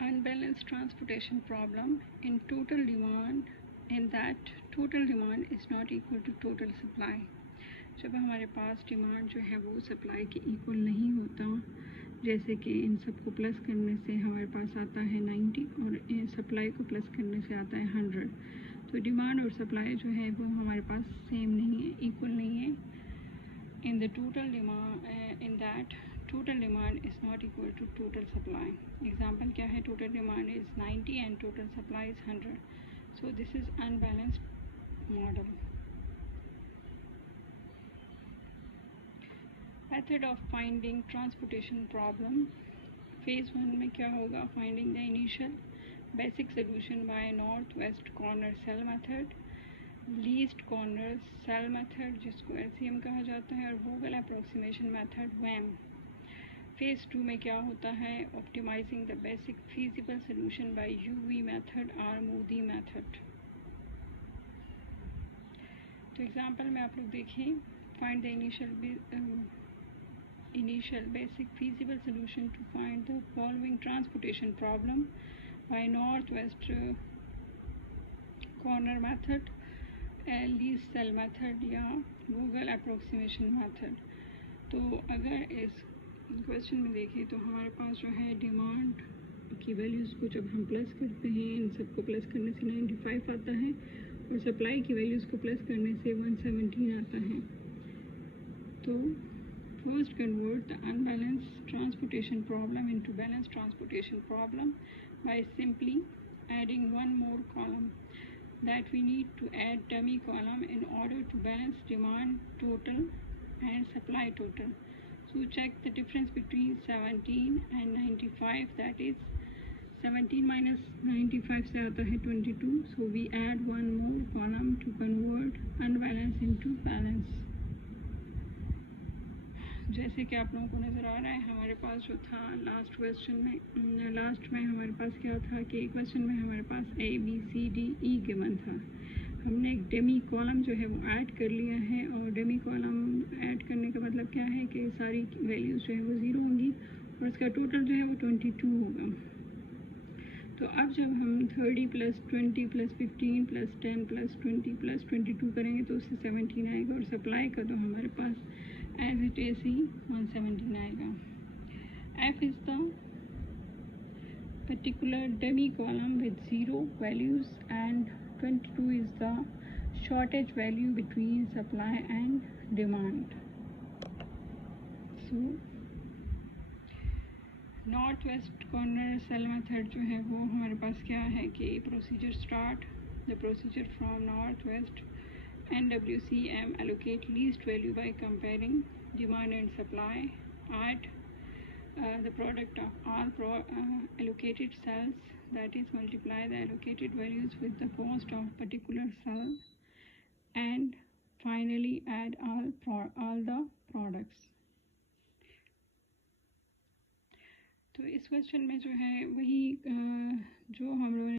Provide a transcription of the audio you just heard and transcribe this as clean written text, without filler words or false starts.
unbalanced transportation problem in total demand, in that total demand is not equal to total supply. जब हमारे पास डिमांड जो है वो सप्लाई के इक्वल नहीं होता, जैसे कि इन सबको प्लस करने से हमारे पास आता है 90 और सप्लाई को प्लस करने से आता है 100, तो डिमांड और सप्लाई जो है वो हमारे पास सेम नहीं है, इक्वल नहीं है. In the total demand, in that total demand is not equal to total supply. Example क्या है? total demand is 90 and total supply is 100. So this is unbalanced model. Method of finding transportation problem. Phase 1 में क्या होगा? Finding the initial basic solution by northwest corner cell method, least corner cell method जिसको LCM कहा जाता है, और Vogel approximation method WAM. Phase 2 में क्या होता है? Optimising the basic feasible solution by UV method और मूडी मेथड. तो एग्जांपल में आप लोग देखें. Find the initial basic feasible solution to find the following transportation problem by north west corner method, least cell method या Vogel approximation method. तो अगर इस क्वेश्चन में देखें तो हमारे पास जो है डिमांड की वैल्यूज़ को जब हम प्लस करते हैं, इन सबको प्लस करने से 95 आता है और सप्लाई की वैल्यूज़ को प्लस करने से 117 आता है. तो first convert the unbalance transportation problem into balance transportation problem by simply adding one more column. That we need to add dummy column in order to balance demand total and supply total. So check the difference between 17 and 95, that is 17 minus 95 से आता है 22. So we add one more column to convert unbalance into balance. जैसे कि आप लोगों को नज़र आ रहा है, हमारे पास जो था लास्ट क्वेश्चन में, लास्ट में हमारे पास क्या था कि क्वेश्चन में हमारे पास A B C D E given था. हमने एक डेमी कॉलम जो है वो ऐड कर लिया है, और डेमी कॉलम ऐड करने का मतलब क्या है कि सारी वैल्यूज़ जो है वो ज़ीरो होंगी और इसका टोटल जो है वो 22 होगा. तो अब जब हम 30 प्लस 20 प्लस 15 प्लस 10 प्लस 20 प्लस 22 करेंगे तो उससे 17 आएगा, और सप्लाई का तो हमारे पास एज इट इज़ ही 117 आएगा. F is the particular demi column with 0 values and 22 is the shortage value between supply and demand. So north west corner cell method जो है वो हमारे पास क्या है कि procedure start the procedure from north west NWCM allocate least value by comparing demand and supply, add the product of all allocated cells, that is multiply the allocated values with the cost of particular cell, and finally add all the products. तो इस क्वेश्चन में जो है वही जो हम लोगों ने